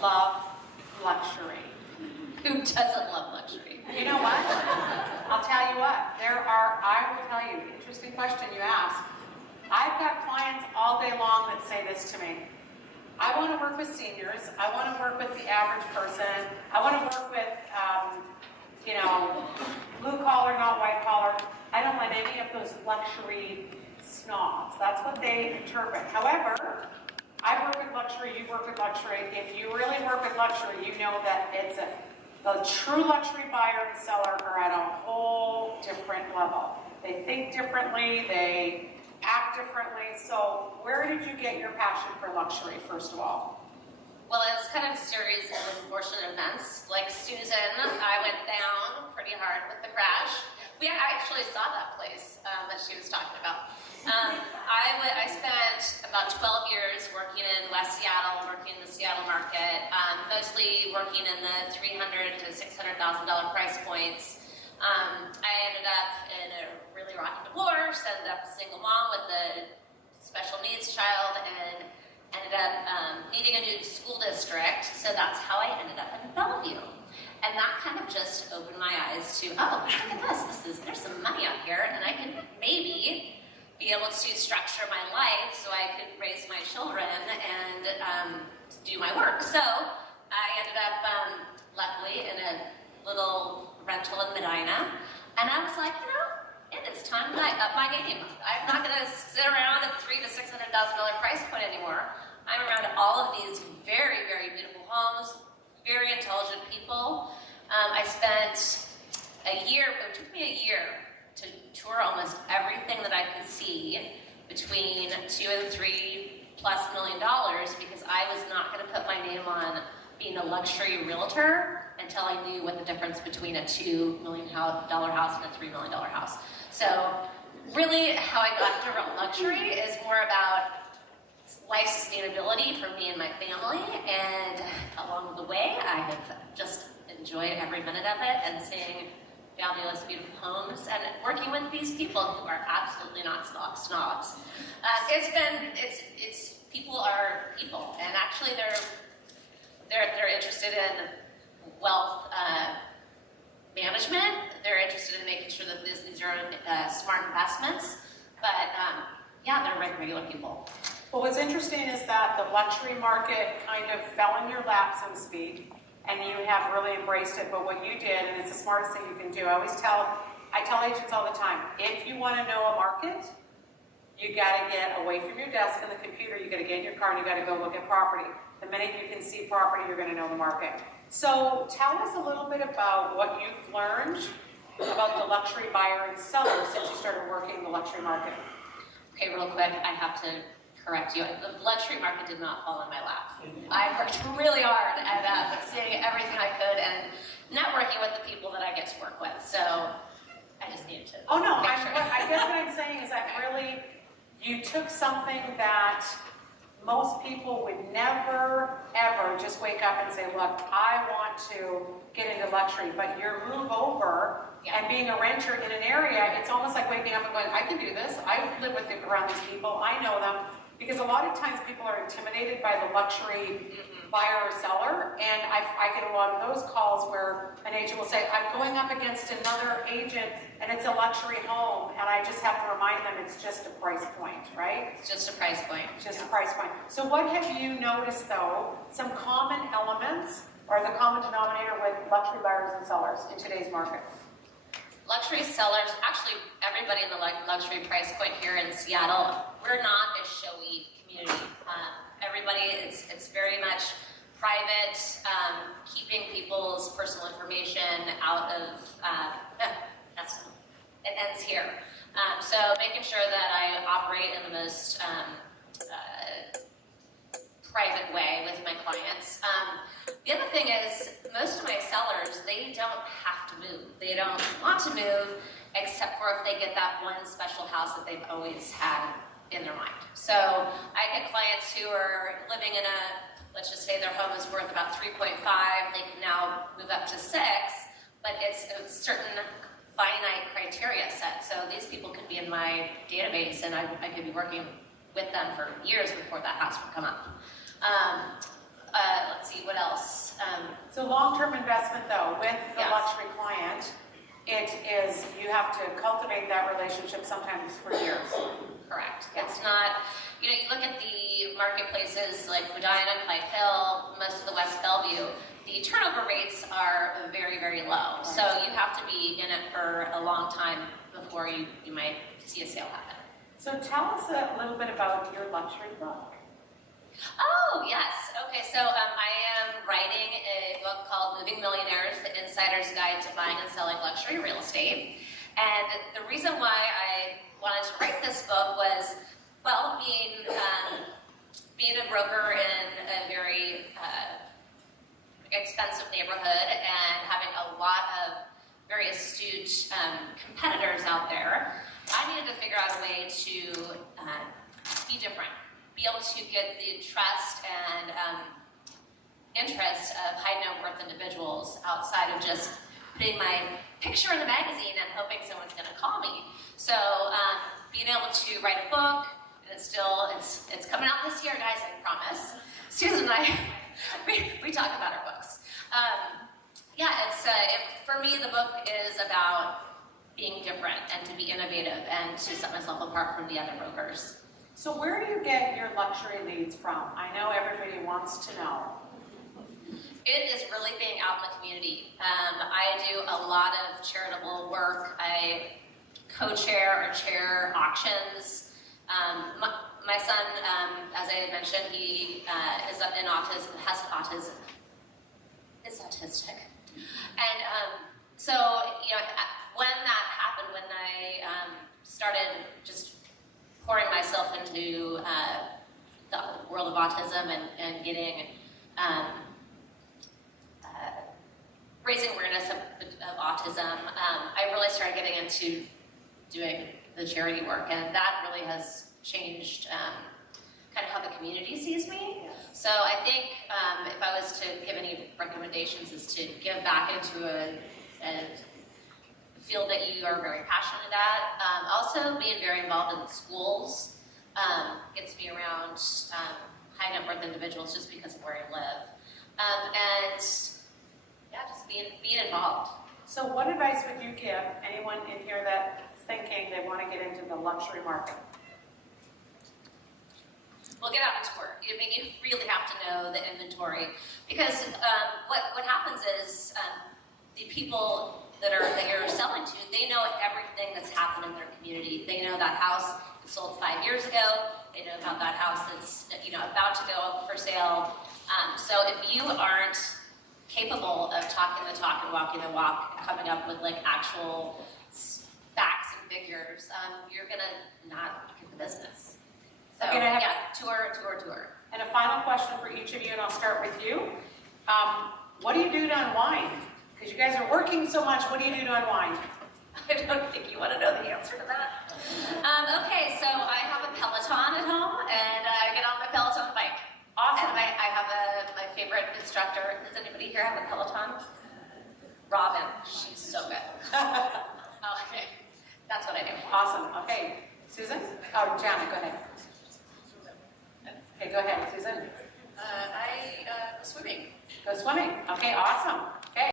love luxury? Who doesn't love luxury? You know what? I'll tell you what. I will tell you, interesting question you ask. I've got clients all day long that say this to me. I want to work with seniors. I want to work with the average person. I want to work with, blue collar, not white collar. I don't want any of those luxury snobs. That's what they interpret. However, I work with luxury, you work with luxury. If you really work with luxury, you know that the true luxury buyer and seller are at a whole different level. They think differently, they act differently. So where did you get your passion for luxury, first of all? Well, it's kind of a series of unfortunate events. Like Susan, I went down pretty hard with the crash. I actually saw that place that she was talking about. I spent about 12 years working in West Seattle, working in the Seattle market, mostly working in the $300,000 to $600,000 price points. I ended up in a really rocky divorce, ended up a single mom with a special needs child, and ended up needing a new school district. So that's how I ended up in Bellevue. And that kind of just opened my eyes to, oh, look at this. There's some money out here, and I can maybe be able to structure my life so I could raise my children and do my work. So I ended up, luckily, in a little rental in Medina, and I was like, it is time that I up my game. I'm not going to sit around at $300,000 to $600,000 price point anymore. I'm around all of these very, very beautiful homes, very intelligent people. I spent it took me a year to tour almost everything that I could see between $2 and $3+ million because I was not going to put my name on being a luxury realtor until I knew what the difference between a $2 million house and a $3 million house. So really how I got into luxury is more about life sustainability for me and my family, and along the way I have just enjoyed every minute of it and seeing fabulous, beautiful homes and working with these people who are absolutely not snobs. People are people, and actually they're interested in wealth management. They're interested in making sure that these are smart investments, but they're regular people. Well, what's interesting is that the luxury market kind of fell in your lap, so to speak, and you have really embraced it. But what you did, and it's the smartest thing you can do, I tell agents all the time, if you want to know a market, you got to get away from your desk and the computer, you got to get in your car and you got to go look at property. The minute you can see property, you're going to know the market. So tell us a little bit about what you've learned about the luxury buyer and seller since you started working in the luxury market. Okay, real quick, I have to correct you. The luxury market did not fall in my lap. I worked really hard at seeing everything I could and networking with the people that I get to work with. So I just needed to make sure. I guess what I'm saying is that really you took something that most people would never, ever just wake up and say, look, I want to get into luxury. But your move over and being a renter in an area, it's almost like waking up and going, I can do this. I live around these people. I know them. Because a lot of times people are intimidated by the luxury buyer or seller, and I get a lot of those calls where an agent will say, I'm going up against another agent, and it's a luxury home, and I just have to remind them it's just a price point, right? It's just a price point. Just a price point. So what have you noticed, though, some common elements, or the common denominator with luxury buyers and sellers in today's market? Luxury sellers, actually everybody in the luxury price point here in Seattle, we're not a showy community. Everybody, it's very much private, keeping people's personal information out of, it ends here. So making sure that I operate in the most private way with my clients. The other thing is, most of my sellers, they don't have to move. They don't want to move, except for if they get that one special house that they've always had in their mind. So I get clients who are living in let's just say their home is worth about 3.5, they can now move up to 6, but it's a certain finite criteria set. So these people could be in my database and I could be working with them for years before that house would come up. Let's let's see, what else? So long-term investment though, with the Yes. luxury client, it is, you have to cultivate that relationship sometimes for years. Correct. It's not, you look at the marketplaces like Medina, Clyde Hill, most of the West Bellevue, the turnover rates are very, very low. So you have to be in it for a long time before you might see a sale happen. So tell us a little bit about your luxury book. Oh, yes. Okay, so I am writing a book called Moving Millionaires, The Insider's Guide to Buying and Selling Luxury Real Estate. And the reason why I wanted to write this book was, well, being a broker in a very expensive neighborhood and having a lot of very astute competitors out there, I needed to figure out a way to be different, be able to get the trust and interest of high net worth individuals outside of just putting my picture in the magazine and hoping someone's going to call me. So being able to write a book, and it's coming out this year, guys, I promise. Susan and I, we talk about our books. For me, the book is about being different and to be innovative and to set myself apart from the other brokers. So where do you get your luxury leads from? I know everybody wants to know. It is really being out in the community. I do a lot of charitable work. I co-chair or chair auctions. My son, as I mentioned, he is in autism, has autism, is autistic. And when that happened, when I started just pouring myself into the world of autism and getting raising awareness of autism, I really started getting into doing the charity work, and that really has changed kind of how the community sees me. So I think if I was to give any recommendations, is to give back into a field that you are very passionate at. Also being very involved in schools gets me around high net worth individuals just because of where I live. Just being involved. So what advice would you give anyone in here that's thinking they want to get into the luxury market? Well, get out and tour. You really have to know the inventory, because what happens is the people that you're selling to, they know everything that's happened in their community. They know that house that sold 5 years ago. They know about that house that's about to go up for sale. So if you aren't capable of talking the talk and walking the walk and coming up with actual facts and figures, you're gonna not get the business. So tour. And a final question for each of you, and I'll start with you. What do you do to unwind? Because you guys are working so much, what do you do to unwind? I don't think you want to know the answer to that. Okay, so I have a Peloton at home, and I get on my Peloton bike. Awesome. And I have my favorite instructor. Does anybody here have a Peloton? Robin. She's so good. Okay, that's what I do. Awesome. Okay. Susan? Oh, Janet, go ahead. Okay, go ahead, Susan. I go swimming. Go swimming. Okay, awesome.